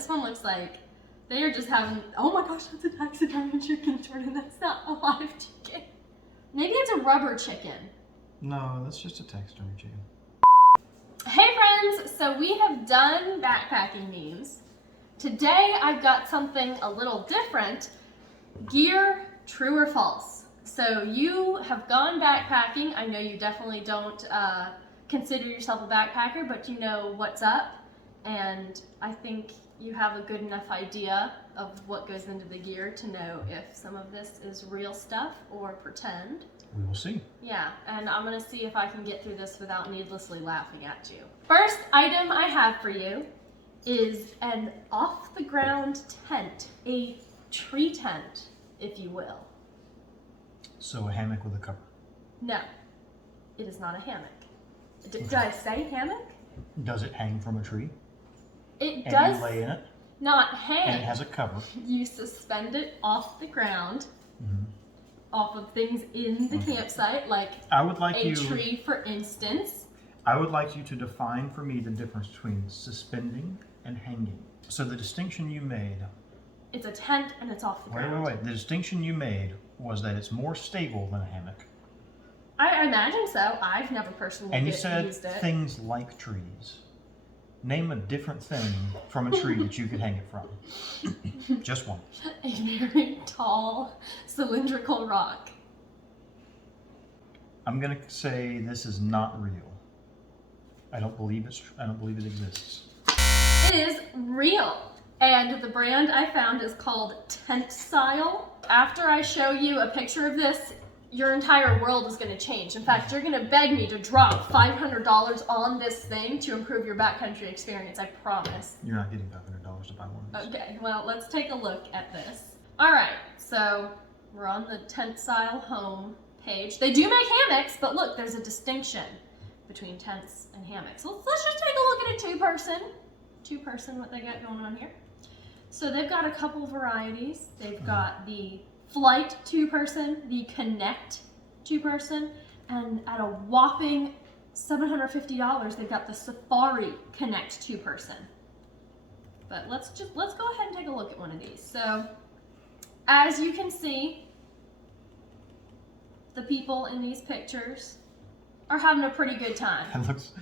this one looks like they are just having, oh my gosh, that's a taxidermy chicken, Jordan. That's not a live chicken. Maybe it's a rubber chicken. No, that's just a taxidermy chicken. Hey friends, so we have done backpacking memes. Today I've got something a little different. Gear, true or false? So you have gone backpacking. I know you definitely don't consider yourself a backpacker, but you know what's up. And I think you have a good enough idea of what goes into the gear to know if some of this is real stuff or pretend. We will see. Yeah, and I'm gonna see if I can get through this without needlessly laughing at you. First item I have for you is an off-the-ground tent, a tree tent, if you will. So a hammock with a cover. No, it is not a hammock. Did I say hammock? Does it hang from a tree? It And does you lay in it? not hang. And it has a cover. You suspend it off the ground, Mm-hmm. off of things in the campsite, like I would like a tree, for instance. I would like you to define for me the difference between suspending and hanging. So the distinction you made. It's a tent and it's off the ground. Wait. The distinction you made was that it's more stable than a hammock. I imagine so. I've never personally And you used said it. things like trees. Name a different thing from a tree that you could hang it from. Just one. A very tall, cylindrical rock. I'm gonna say this is not real. I don't believe it exists. It is real. And the brand I found is called Tent Style. After I show you a picture of this, your entire world is going to change. In fact, you're going to beg me to drop $500 on this thing to improve your backcountry experience, I promise. You're not getting $500 to buy one of these. Okay, well, let's take a look at this. All right, so we're on the Tent Style home page. They do make hammocks, but look, there's a distinction between tents and hammocks. So let's just take a look at a two-person, what they got going on here. So they've got a couple varieties. They've got the Flight two-person, the Connect two-person, and at a whopping $750, they've got the Safari Connect two-person. But let's go ahead and take a look at one of these. So, as you can see, the people in these pictures are having a pretty good time. That looks.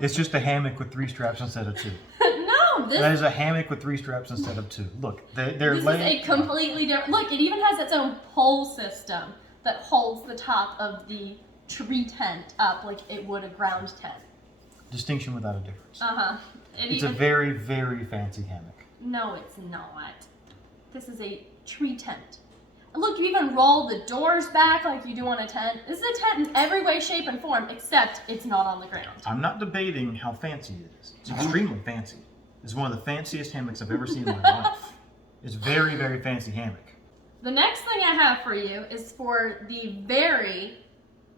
It's just a hammock with 3 straps instead of 2. No, That is a hammock with 3 straps instead of 2. Look, they're this laying. is a completely different. Look, it even has its own pole system that holds the top of the tree tent up like it would a ground tent. Distinction without a difference. It's a very, very fancy hammock. No, it's not. This is a tree tent. Look, you even roll the doors back like you do on a tent. This is a tent in every way, shape, and form, except it's not on the ground. I'm not debating how fancy it is. It's extremely fancy. It's one of the fanciest hammocks I've ever seen in my life. It's very, very fancy hammock. The next thing I have for you is for the very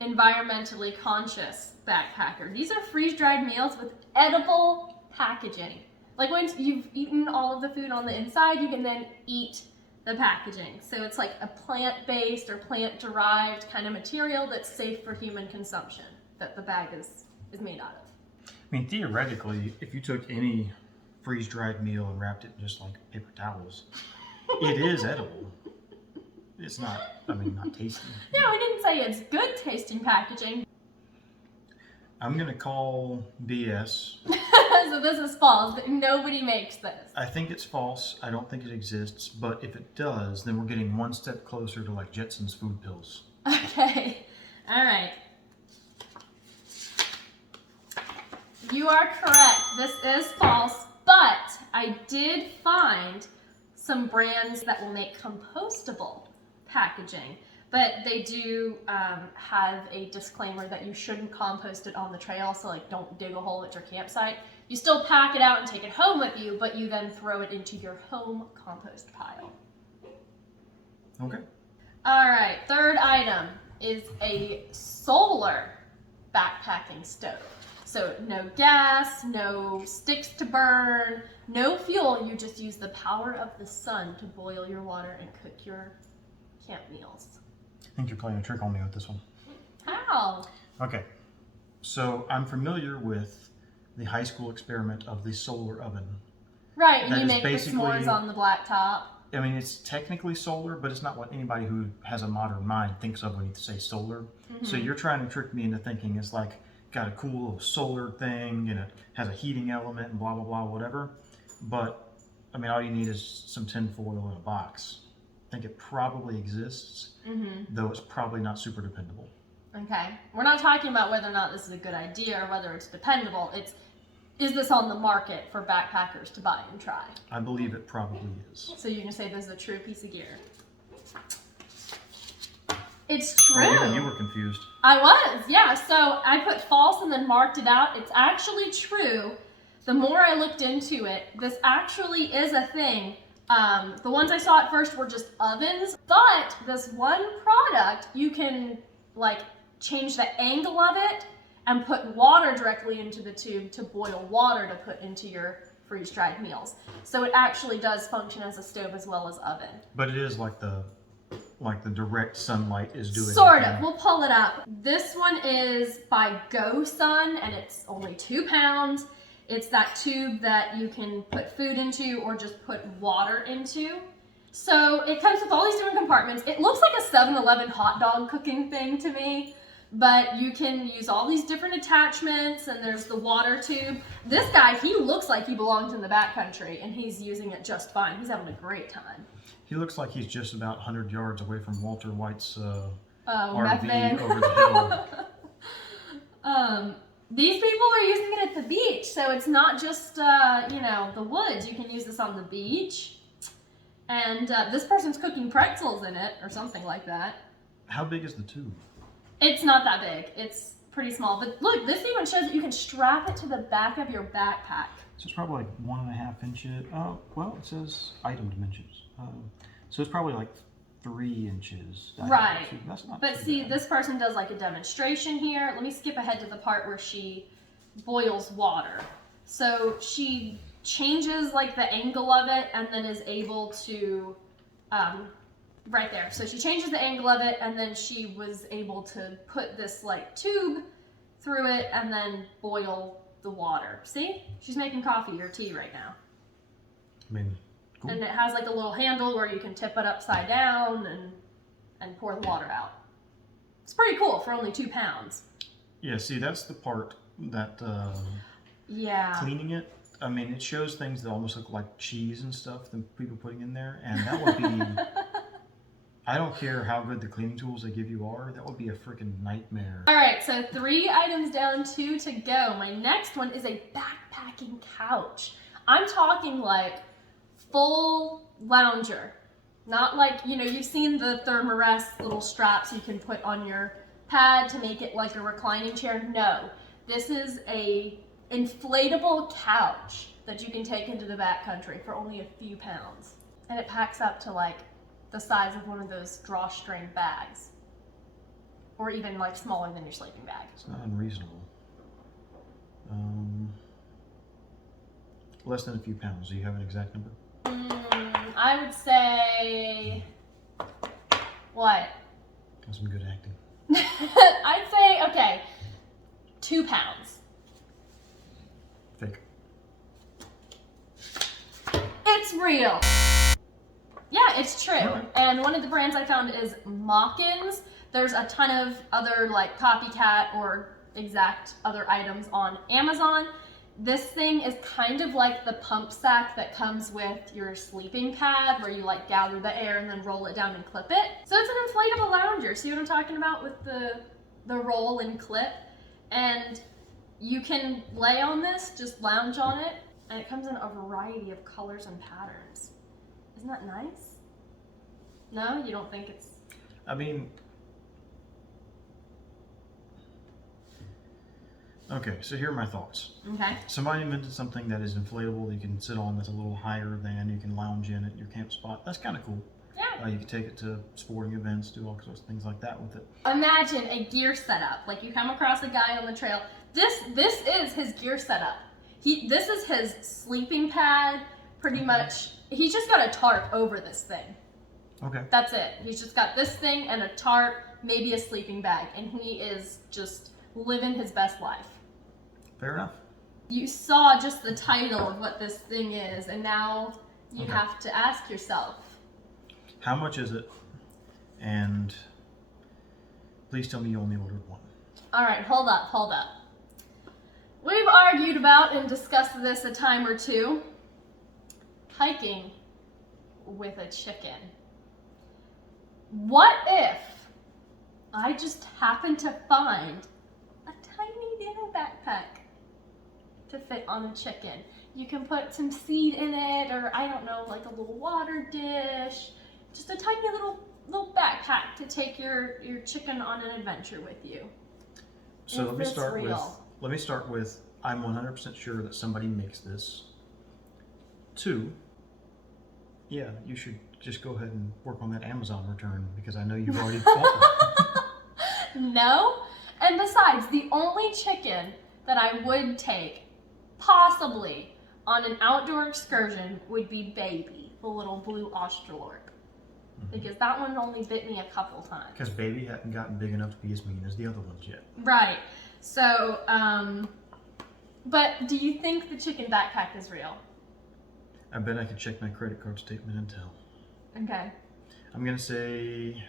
environmentally conscious backpacker. These are freeze-dried meals with edible packaging. Like when you've eaten all of the food on the inside, you can then eat the packaging. So it's like a plant-based or plant-derived kind of material that's safe for human consumption that the bag is made out of. I mean, theoretically, if you took any freeze-dried meal and wrapped it in just like paper towels, it is edible. It's not, not tasty. No, we didn't say it's good tasting packaging. I'm gonna call BS. So this is false. Nobody makes this. I think it's false. I don't think it exists. But if it does, then we're getting one step closer to like Jetson's food pills. Okay. All right. You are correct. This is false. But I did find some brands that will make compostable packaging. But they do have a disclaimer that you shouldn't compost it on the trail, so like don't dig a hole at your campsite. You still pack it out and take it home with you, but you then throw it into your home compost pile. Okay. All right, third item is a solar backpacking stove. So no gas, no sticks to burn, no fuel. You just use the power of the sun to boil your water and cook your camp meals. I think you're playing a trick on me with this one. How? Okay. So I'm familiar with the high school experiment of the solar oven. Right, and That you is make the basically- s'mores on the black top. I mean, it's technically solar, but it's not what anybody who has a modern mind thinks of when you say solar. Mm-hmm. So you're trying to trick me into thinking it's like got a cool little solar thing and it has a heating element and blah blah blah whatever. But I mean, all you need is some tin foil in a box. I think it probably exists, though it's probably not super dependable. Okay, we're not talking about whether or not this is a good idea or whether it's dependable. Is this on the market for backpackers to buy and try? I believe it probably is. So you can say this is a true piece of gear. It's true. Oh, even you were confused. I was, yeah. So I put false and then marked it out. It's actually true. The more I looked into it, this actually is a thing. The ones I saw at first were just ovens, but this one product, you can like change the angle of it and put water directly into the tube to boil water to put into your freeze-dried meals. So it actually does function as a stove as well as oven. But it is like the direct sunlight is doing. Sort of. We'll pull it up. This one is by Go Sun, and it's only 2 pounds. It's that tube that you can put food into or just put water into. So it comes with all these different compartments. It looks like a 7-Eleven hot dog cooking thing to me, but you can use all these different attachments, and there's the water tube. This guy, he looks like he belongs in the backcountry, and he's using it just fine. He's having a great time. He looks like he's just about 100 yards away from Walter White's meth RV van. over the hill. These people are using it at the beach, so it's not just, the woods. You can use this on the beach. And this person's cooking pretzels in it, or something like that. How big is the tube? It's not that big. It's pretty small. But look, this even shows that you can strap it to the back of your backpack. So it's probably like 1.5 inches. Oh, well, it says item dimensions. So it's probably like 3 inches. Right. That's not But too see, bad. this person does like a demonstration here. Let me skip ahead to the part where she boils water. So she changes like the angle of it and then is able to, right there. So she changes the angle of it and then she was able to put this like tube through it and then boil the water. See? She's making coffee or tea right now. I mean, cool. And it has like a little handle where you can tip it upside down and pour the water out. It's pretty cool for only 2 pounds. Yeah, see, that's the part that Yeah. cleaning it. I mean, it shows things that almost look like cheese and stuff that people putting in there, and that would be. I don't care how good the cleaning tools they give you are. That would be a freaking nightmare. All right, so 3 items down, 2 to go. My next one is a backpacking couch. I'm talking like full lounger. Not like, you've seen the Thermarest little straps you can put on your pad to make it like a reclining chair. No, this is a inflatable couch that you can take into the backcountry for only a few pounds. And it packs up to like the size of one of those drawstring bags. Or even like smaller than your sleeping bag. It's not unreasonable. Less than a few pounds. Do you have an exact number? I would say, what? That's some good acting. I'd say, okay, 2 pounds. Fake. It's real. Yeah, it's true. Okay. And one of the brands I found is Mockins. There's a ton of other like copycat or exact other items on Amazon. This thing is kind of like the pump sack that comes with your sleeping pad where you like gather the air and then roll it down and clip it. So it's an inflatable lounger. See what I'm talking about with the roll and clip? And you can lay on this, just lounge on it, and it comes in a variety of colors and patterns. Isn't that nice? No? You don't think it's... I mean, okay, so here are my thoughts. Okay. Somebody invented something that is inflatable that you can sit on that's a little higher than, you can lounge in at your camp spot. That's kind of cool. Yeah. You can take it to sporting events, do all sorts of things like that with it. Imagine a gear setup. Like you come across a guy on the trail. This is his gear setup. This is his sleeping pad, pretty much. He's just got a tarp over this thing. Okay. That's it. He's just got this thing and a tarp, maybe a sleeping bag, and he is just living his best life. Fair enough. You saw just the title of what this thing is, and now you Okay. have to ask yourself. How much is it? And please tell me you only ordered one. All right, hold up. We've argued about and discussed this a time or two. Hiking with a chicken. What if I just happen to find a tiny little backpack to fit on a chicken? You can put some seed in it, or I don't know, like a little water dish. Just a tiny little backpack to take your chicken on an adventure with you. So Is let me this start real? with I'm 100% sure that somebody makes this. 2, yeah, you should just go ahead and work on that Amazon return because I know you've already bought one. No. And besides, the only chicken that I would take, possibly, on an outdoor excursion would be Baby, the little blue Australorp. Because that one only bit me a couple times. Because Baby hadn't gotten big enough to be as mean as the other ones yet. Right. So, but do you think the chicken backpack is real? I bet I could check my credit card statement and tell. Okay. I'm going to say,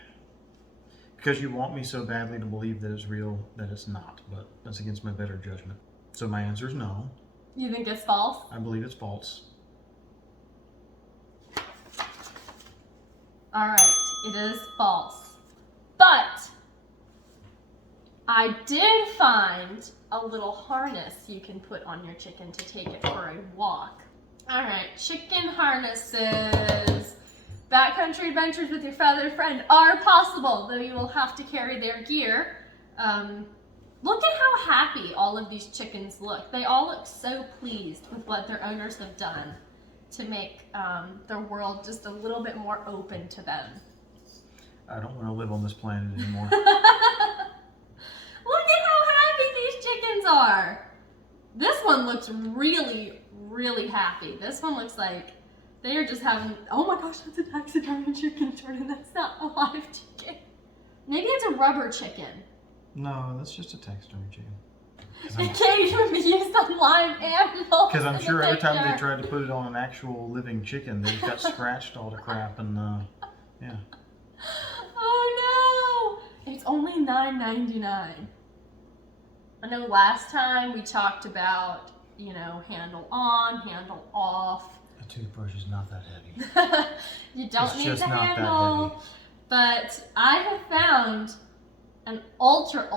because you want me so badly to believe that it's real, that it's not. But that's against my better judgment. So my answer is no. You think it's false? I believe it's false. All right, it is false. But I did find a little harness you can put on your chicken to take it for a walk. All right, chicken harnesses. Backcountry adventures with your feathered friend are possible, though you will have to carry their gear. Look at how happy all of these chickens look. They all look so pleased with what their owners have done to make their world just a little bit more open to them. I don't want to live on this planet anymore. Look at how happy these chickens are. This one looks really, really happy. This one looks like they are just having, oh my gosh, that's a taxidermy chicken, Jordan. That's not a live chicken. Maybe it's a rubber chicken. No, that's just a taxidermy chicken. It can't even be used on live animals. Because I'm in sure the every time they picture. tried to put it on an actual living chicken, they got scratched all the crap and yeah. Oh no! It's only $9.99. I know last time we talked about, you know, handle on, handle off. A toothbrush is not that heavy. You don't It's need just the not that handle. heavy. But I have found an ultra,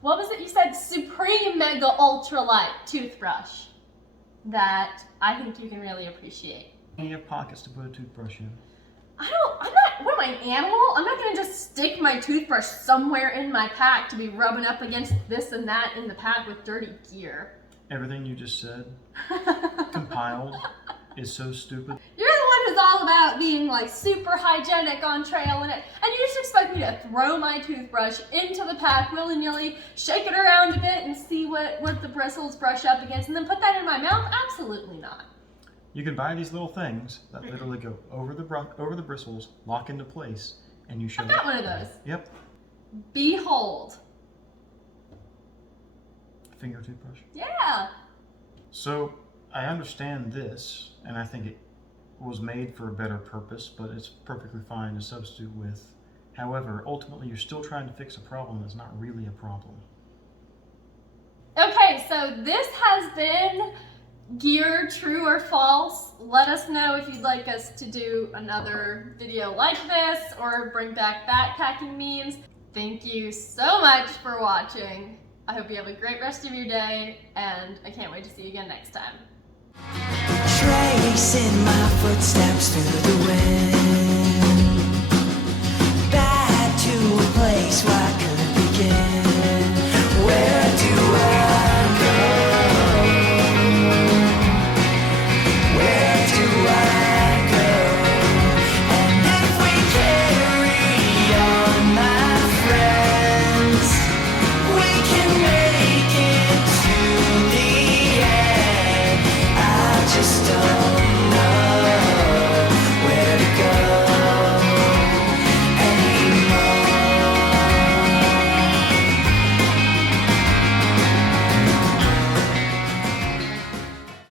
what was it you said? Supreme Mega Ultra Light toothbrush that I think you can really appreciate. You have pockets to put a toothbrush in. I'm not, what am I, an animal? I'm not gonna just stick my toothbrush somewhere in my pack to be rubbing up against this and that in the pack with dirty gear. Everything you just said, compiled, is so stupid. You're the one who's all about being like super hygienic on trail and you just expect me to throw my toothbrush into the pack willy-nilly, shake it around a bit and see what the bristles brush up against and then put that in my mouth? Absolutely not. You can buy these little things that literally go over the bristles, lock into place, and you show I've got one of those. Yep. Behold. Finger toothbrush. Yeah. So I understand this, and I think it was made for a better purpose, but it's perfectly fine to substitute with. However, ultimately, you're still trying to fix a problem that's not really a problem. Okay, so this has been Gear True or False. Let us know if you'd like us to do another video like this or bring back backpacking memes. Thank you so much for watching. I hope you have a great rest of your day, and I can't wait to see you again next time. Tracing my footsteps through the wind.